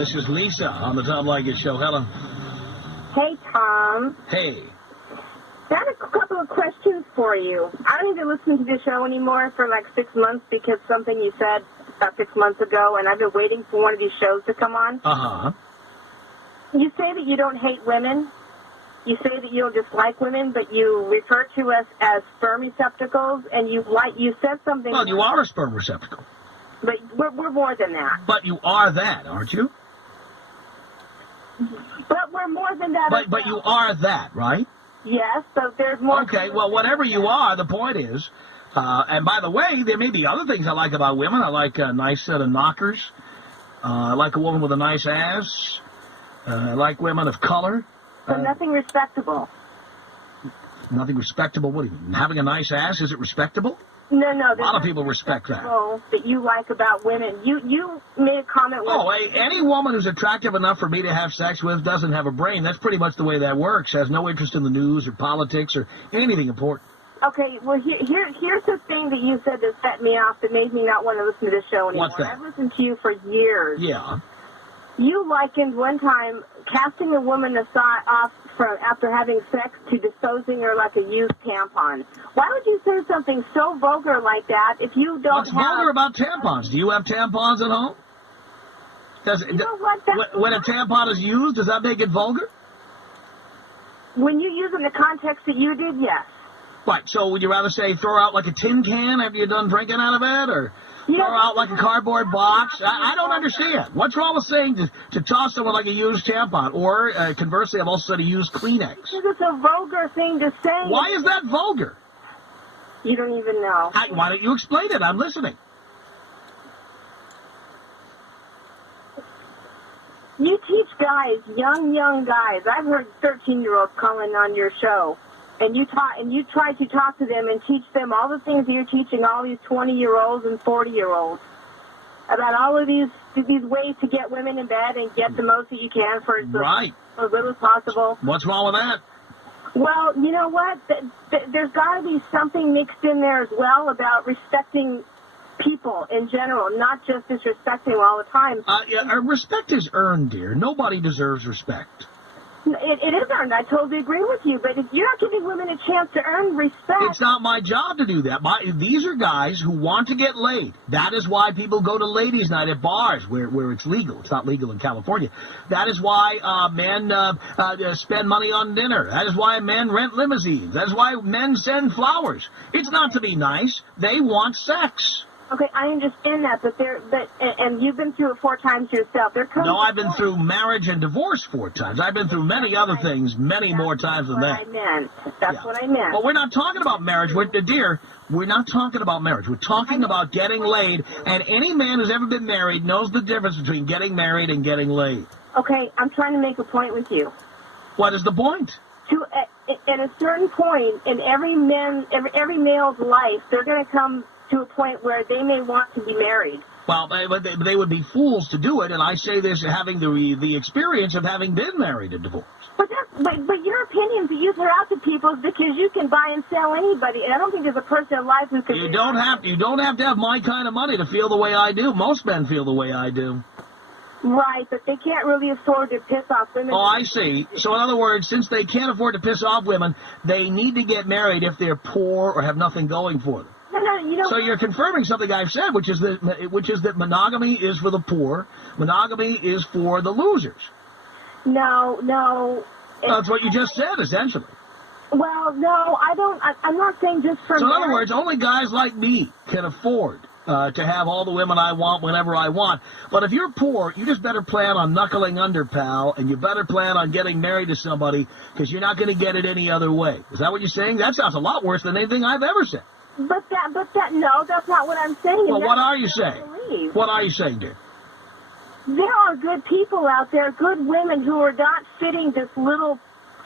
This is Lisa on the Tom Leykis Show. Hello. Hey, Tom. Hey. Got a couple of questions for you. I don't even listen to the show anymore for like 6 months because something you said about 6 months ago, and I've been waiting for one of these shows to come on. Uh-huh. You say that you don't hate women. You say that you don't dislike women, but you refer to us as sperm receptacles, and you said something. Well, you are a sperm receptacle. But we're more than that. But you are that, aren't you? But we're more than that. But you are that, right? Yes, so there's more. Okay, well, whatever you are, the point is, and by the way, there may be other things I like about women. I like a nice set of knockers. I like a woman with a nice ass. I like women of color. So nothing respectable. Nothing respectable? What do you mean? Having a nice ass, is it respectable? No. A lot of people respect that. That you like about women. You made a comment. Any woman who's attractive enough for me to have sex with doesn't have a brain. That's pretty much the way that works. Has no interest in the news or politics or anything important. Okay, well, here's the thing that you said that set me off, that made me not want to listen to this show anymore. What's that? I've listened to you for years. Yeah. You likened one time casting a woman aside off from after having sex to disposing her like a used tampon. Why would you say something so vulgar like that if you don't What's vulgar about tampons? Do you have tampons at home? When a tampon is used, does that make it vulgar? When you use it in the context that you did, yes. Right, so would you rather say throw out like a tin can after you're done drinking out of it, or throw out like a cardboard box? I don't understand. What's wrong with saying to toss someone like a used tampon? Or, conversely, I've also said a used Kleenex. Because it's a vulgar thing to say. Why is that vulgar? You don't even know. Why don't you explain it? I'm listening. You teach guys, young guys. I've heard 13-year-olds calling on your show. And you try to talk to them and teach them all the things that you're teaching all these 20-year-olds and 40-year-olds about all of these ways to get women in bed and get the most that you can for as little as possible. What's wrong with that? Well, you know what? There's got to be something mixed in there as well about respecting people in general, not just disrespecting them all the time. Respect is earned, dear. Nobody deserves respect. It is earned. I totally agree with you. But if you're not giving women a chance to earn respect... It's not my job to do that. These are guys who want to get laid. That is why people go to ladies' night at bars where it's legal. It's not legal in California. That is why men spend money on dinner. That is why men rent limousines. That is why men send flowers. It's not to be nice. They want sex. Okay, I understand that, and you've been through it 4 times yourself. No, I've been through marriage and divorce 4 times. I've been through many other things many more times than that. That's what I meant. But we're not talking about marriage. Dear, we're not talking about marriage. We're talking about getting laid, and any man who's ever been married knows the difference between getting married and getting laid. Okay, I'm trying to make a point with you. What is the point? At a certain point in every male's life, they're going to come to a point where they may want to be married. Well, they would be fools to do it, and I say this having the experience of having been married and divorced. But your opinions that you throw out to people is because you can buy and sell anybody, and I don't think there's a person alive who can. You don't have to have my kind of money to feel the way I do. Most men feel the way I do. Right, but they can't really afford to piss off women. Oh, I see. So in other words, since they can't afford to piss off women, they need to get married if they're poor or have nothing going for them. So you're confirming something I've said, which is that monogamy is for the poor, monogamy is for the losers. No. That's what you just said, essentially. Well, no, I don't. I'm not saying just for. So in other words, only guys like me can afford to have all the women I want whenever I want. But if you're poor, you just better plan on knuckling under, pal, and you better plan on getting married to somebody because you're not going to get it any other way. Is that what you're saying? That sounds a lot worse than anything I've ever said. But no, that's not what I'm saying. Well, what are you saying? What are you saying, dear? There are good people out there, good women who are not fitting this little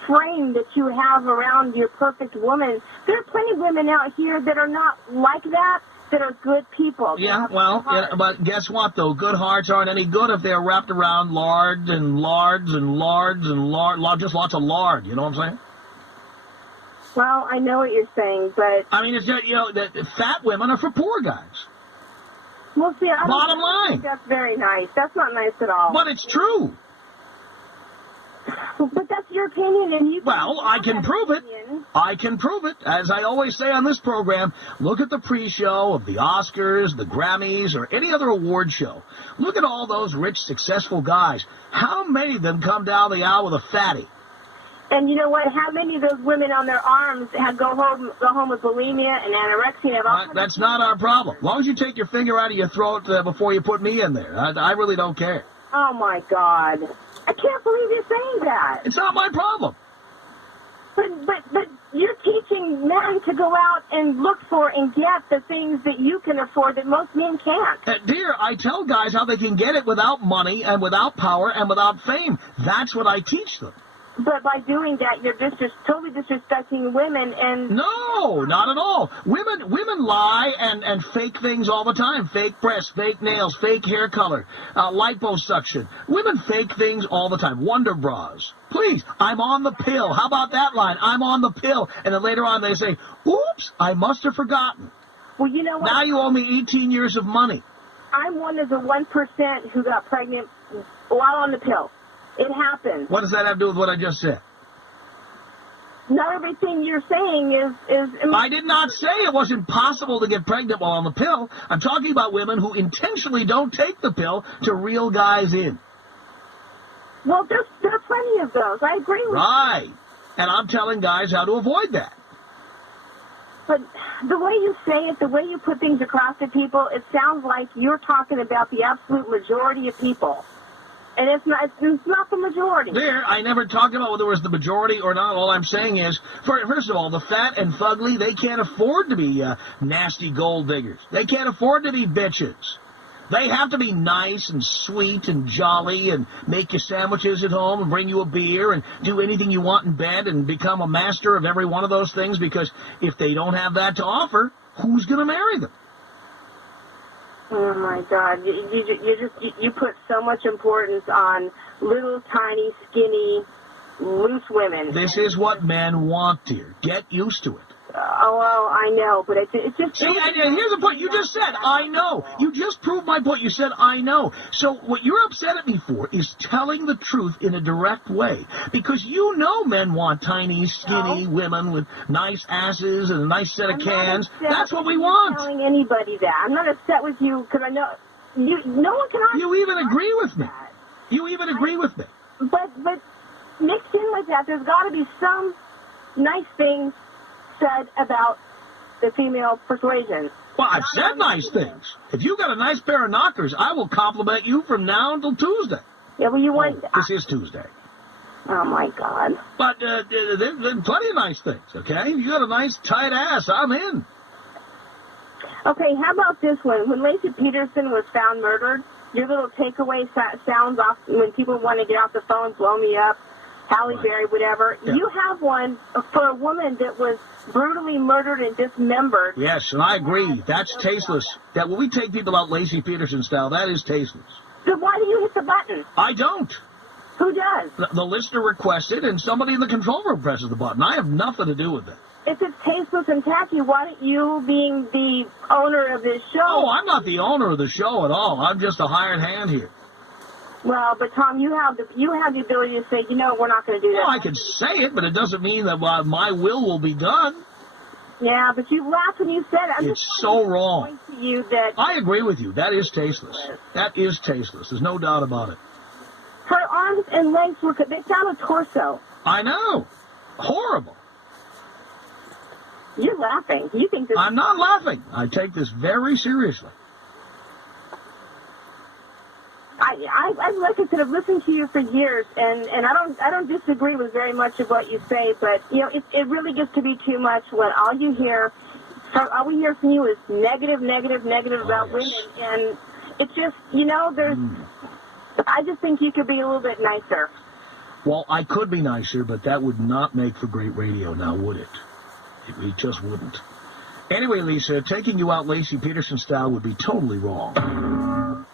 frame that you have around your perfect woman. There are plenty of women out here that are not like that are good people. Yeah, well, but guess what, though? Good hearts aren't any good if they're wrapped around lards and lards and lards and just lots of lard, you know what I'm saying? Well, I know what you're saying, but... I mean, it's just, the fat women are for poor guys. Well, see, I Bottom don't think line. that's very nice. That's not nice at all. But it's true. But that's your opinion, and you. Well, I can prove it. I can prove it. As I always say on this program, look at the pre-show of the Oscars, the Grammys, or any other award show. Look at all those rich, successful guys. How many of them come down the aisle with a fatty? And you know what? How many of those women on their arms go home with bulimia and anorexia? And That's not our problem. As long as you take your finger out of your throat before you put me in there. I really don't care. Oh, my God. I can't believe you're saying that. It's not my problem. But you're teaching men to go out and look for and get the things that you can afford that most men can't. Dear, I tell guys how they can get it without money and without power and without fame. That's what I teach them. But by doing that, you're totally disrespecting women and... No, not at all. Women lie and fake things all the time. Fake breasts, fake nails, fake hair color, liposuction. Women fake things all the time. Wonder bras. Please, I'm on the pill. How about that line? I'm on the pill. And then later on they say, oops, I must have forgotten. Well, you know what? Now you owe me 18 years of money. I'm one of the 1% who got pregnant while on the pill. It happens. What does that have to do with what I just said? Not everything you're saying is... I did not say it was impossible to get pregnant while on the pill. I'm talking about women who intentionally don't take the pill to reel guys in. Well, there are plenty of those. I agree with you. Right. And I'm telling guys how to avoid that. But the way you say it, the way you put things across to people, it sounds like you're talking about the absolute majority of people. And it's not the majority. There, I never talked about whether it was the majority or not. All I'm saying is, first of all, the fat and fugly, they can't afford to be nasty gold diggers. They can't afford to be bitches. They have to be nice and sweet and jolly and make you sandwiches at home and bring you a beer and do anything you want in bed and become a master of every one of those things, because if they don't have that to offer, who's going to marry them? Oh, my God. You put so much importance on little, tiny, skinny, loose women. This is what men want, dear. Get used to it. Oh, well, I know, but it's just... See, and here's the point. You just said, I know. You just proved my point. You said, I know. So what you're upset at me for is telling the truth in a direct way. Because you know men want tiny, skinny women with nice asses and a nice set of cans. That's what we want. I'm not telling anybody that. I'm not upset with you because I know... No one can... You even agree with me. You even agree with me. But mixed in with that, there's got to be some nice things said about the female persuasion. Well, I've said nice things. If you got a nice pair of knockers, I will compliment you from now until Tuesday. Yeah, well, you want... This is Tuesday. Oh, my God. But there's plenty of nice things, okay? You got a nice, tight ass, I'm in. Okay, how about this one? When Lacey Peterson was found murdered, your little takeaway sounds off when people want to get off the phone, blow me up, Halle Berry, whatever. Yeah. You have one for a woman that was brutally murdered and dismembered. Yes, and I agree. That's tasteless. That when we take people out Lacey Peterson style, that is tasteless. So why do you hit the button? I don't. Who does? The listener requested, and somebody in the control room presses the button. I have nothing to do with it. If it's tasteless and tacky, why don't you, being the owner of this show... Oh, I'm not the owner of the show at all. I'm just a hired hand here. Well, but Tom, you have the ability to say, you know, we're not going to do that. Well, I can say it, but it doesn't mean that my will be done. Yeah, but you laughed when you said it. It's so wrong. To you that I agree with you. That is tasteless. That is tasteless. There's no doubt about it. Her arms and legs they found a torso. I know. Horrible. You're laughing. You think this... I'm not laughing. I take this very seriously. Like I said, I've listened to you for years, and I don't disagree with very much of what you say, but you know, it really gets to be too much when all we hear from you is negative about women, and it's just, you know, there's. I just think you could be a little bit nicer. Well, I could be nicer, but that would not make for great radio now, would it? It just wouldn't. Anyway, Lisa, taking you out Lacey Peterson style would be totally wrong.